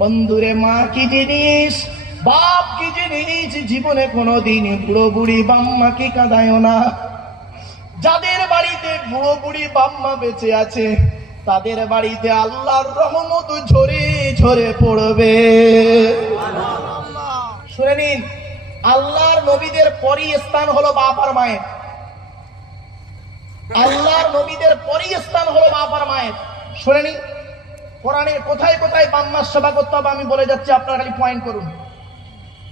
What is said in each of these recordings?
বন্ধুরে, মা কি জিনিস, বাপ কি জিনিস, জীবনে কোনোদিন বুড়ো বুড়ি বাম্মা কি কাঁদায় না। যাদের বাড়িতে বুড়ো বুড়ি বাম্মা বেঁচে আছে তাদের বাড়িতে আল্লাহর রহমত ঝরে ঝরে পড়বে। শুনে নিন, আল্লাহর নবীদের পরই স্থান হলো বাপ আর মায়ের। আল্লাহর নবীদের পরই স্থান হলো বাপ আর মায়ের। শুনে নিন, কোরআনের কোথায় কোথায় বাম্মার সেবা করতে হবে আমি বলে যাচ্ছি, আপনারা খালি পয়েন্ট করুন।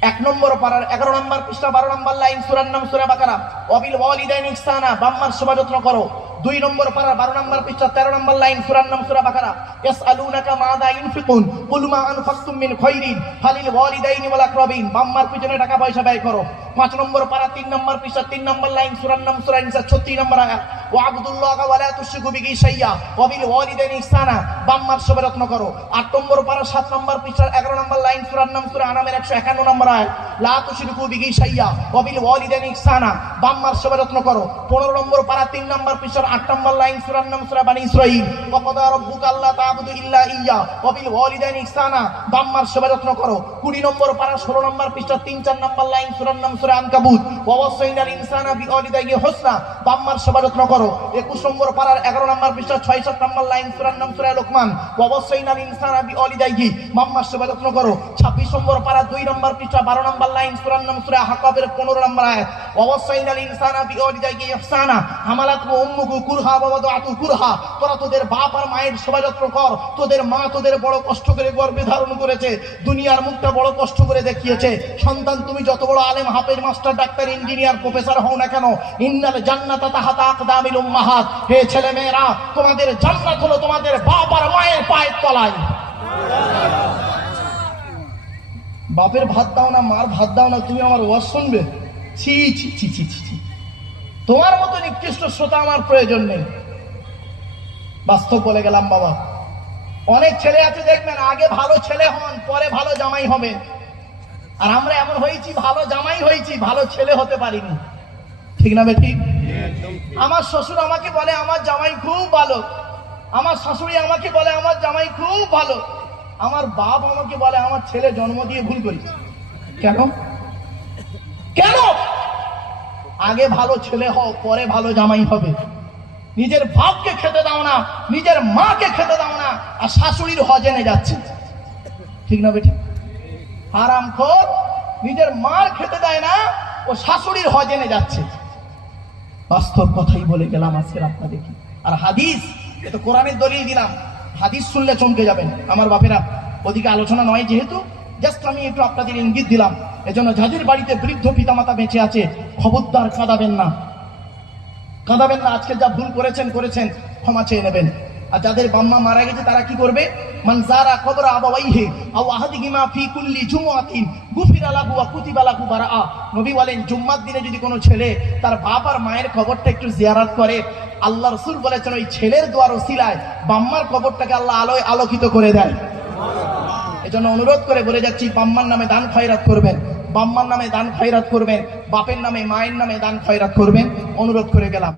1 নম্বর পারার 11 নম্বর পৃষ্ঠা 12 নম্বর লাইন, সূরার নাম সূরা বাকারা, ওয়াবিল ওয়ালিদাইনি ইহসানা, বাম্মার সেবা যত্ন করো। 2 নম্বর পারার 12 নম্বর পৃষ্ঠা 13 নম্বর লাইন, সূরার নাম সূরা বাকারা, ইয়াসআলুনাকা মাযা ইউনফিকুন কুল মা আনফাকতুম মিন খায়রিন ফালিল ওয়ালিদাইনি ওয়াল আকরাবিন, বাম্মার পিছনে টাকা পয়সা ব্যয় করো। 5 নম্বর পারা 3 নম্বর পৃষ্ঠা 3 নম্বর লাইন, সূরার নাম সূরা নিসা 36 নম্বর আয়াত, ওয়াবুদুল্লাহা ওয়া লা তুশরিকু বিহি শাইয়্যা ওয়াবিল ওয়ালিদাইনি ইহসানা, বাম্মার সেবা যত্ন করো। 8 নম্বর পারা 7 নম্বর পৃষ্ঠা 11 নম্বর লাইন, সূরার নাম সূরা আনামের 151 নম্বর আয়াত, লা তুশরিকু বিহি শাইয়্যা ওয়াবিল ওয়ালিদাইনি ইহসানা, বাম্মার সেবা যত্ন করো। 15 নম্বর পারা 3 নম্বর পৃষ্ঠার 8 নম্বর লাইন, সূরার নাম সূরা বানী ইসরাঈল, ওয়া ক্বাদা রাব্বুকা আল্লা তা'বুদু ইল্লা ইয়্যা ওয়াবিল ওয়ালিদাইনি ইহসানা, বাম্মার সেবা যত্ন করো। 20 নম্বর পারা 16 নম্বর পৃষ্ঠা 3-4 নম্বর লাইন, সূরার নাম সূরা আনকাবুত, ওয়া ওয়াসাইনাল ইনসানা বিওয়ালিদাইহি হুসনা, বাম্মার সেবা যত্ন করো। 21 নম্বর পারার 11 নম্বর পৃষ্ঠা 6-7 নম্বর লাইন, সূরার নাম সূরা লোকমান, ওয়া ওয়াসাইনাল ইনসানা বিওয়ালিদাইহি, বাম্মার সেবা যত্ন করো। 26 নম্বর পারা 2 নম্বর পৃষ্ঠা 12 নম্বর লাইন, সূরার নাম সূরা আহকাবের 15 নম্বর আয়াত, ওয়া ওয়াসাইনাল ইনসানা বিওয়ালিদাইহি ইহসানা হামালাতহু উম্মুহু কুরহা ওয়া ওয়াদাআতহু কুরহা, তোরা তোদের বাপ আর মায়ের সেবা যত্ন কর। তোদের মা তোদের বড় কষ্ট করে গর্ভে ধারণ করেছে, দুনিয়ার মুখটা বড় কষ্ট করে দেখিয়েছে। সন্তান, তুমি যত বড় আলেম, হাফেজ, মাস্টার, ডাক্তার, ইঞ্জিনিয়ার, প্রফেসর হও না কেন, ইন্নাল জান্নাতা তাহতা আকদামিল উম্মাহাত, হে ছেলে মেয়েরা, তোমাদের জান্নাত হলো তোমাদের বাপ আর মায়ের পায়ের তলায়। বাপের ভাত দাও না, মার ভাত দাও না, তুমি আমার ওয়াজ শুনবে? ছি ছি ছি ছি ছি, তোমার মতো নিকৃষ্ট শ্রোতা আমার প্রয়োজন নেই। বাস্তব বলে গেলাম বাবা। অনেক ছেলে আছে দেখবেন, আগে ভালো ছেলে হন, পরে ভালো জামাই হবে। আর আমরা এমন হয়েছি, ভালো জামাই হয়েছি, ভালো ছেলে হতে পারিনি। ঠিক না বেটি? আমার শ্বশুর আমাকে বলে আমার জামাই খুব ভালো, আমার শাশুড়ি আমাকে বলে আমার জামাই খুব ভালো, আমার বাপ আমাকে বলে আমার ছেলে জন্ম দিয়ে ভুল করেছে। কেন? কেন? আগে ভালো ছেলে হও, পরে ভালো জামাই হবে। নিজের বাপকে খেতে দাও না, নিজের মাকে খেতে দাও না, আর শাশুড়ির হজেনে যাচ্ছে। ঠিক না বেটি? হারামখোর, নিজের মার খেতে দেয় না, ও শাশুড়ির হজেনে যাচ্ছে। বাস্তব কথাই বলে গেলাম আজকে আপনাদেরকে। আর হাদিস, এটা কোরআনের দলিল দিলাম, হাদিস শুনলে চমকে যাবেন আমার বাপেরা। ওদিকে আলোচনা নয় যেহেতু, জাস্ট আমি একটু আপনাদের ইঙ্গিত দিলাম। এজন্য যাদের বাড়িতে বৃদ্ধ পিতামাতা বেঁচে আছে, খবরদার কাঁদাবেন না, কাঁদাবেন না। আজকে যা ভুল করেছেন করেছেন, ক্ষমা চেয়ে নেবেন। আর যাদের বাম্মা মারা গেছে তারা কি করবে? মান যারা কবর আবাওয়াইহি আও আহাদিহিমা ফি কুল্লি জুমআতিন গুফিরা লাহু ওয়া কুতিবা লাহু বারাআ। নবী বলেন, জুম্মার দিনে যদি কোনো ছেলে তার বাপ আর মায়ের কবরটা একটু জিয়ারত করে, আল্লাহ রাসূল বলেছেন ওই ছেলের দোয়ার ওসিলায় বাম্মার কবরটাকে আল্লাহ আলোয় আলোকিত করে দেয়। এজন্য অনুরোধ করে বলে যাচ্ছি, বাম্মার নামে দান খয়রাত করবেন, বাম্মার নামে দান খয়রাত করবেন, বাপের নামে মায়ের নামে দান খয়রাত করবেন, অনুরোধ করে গেলাম।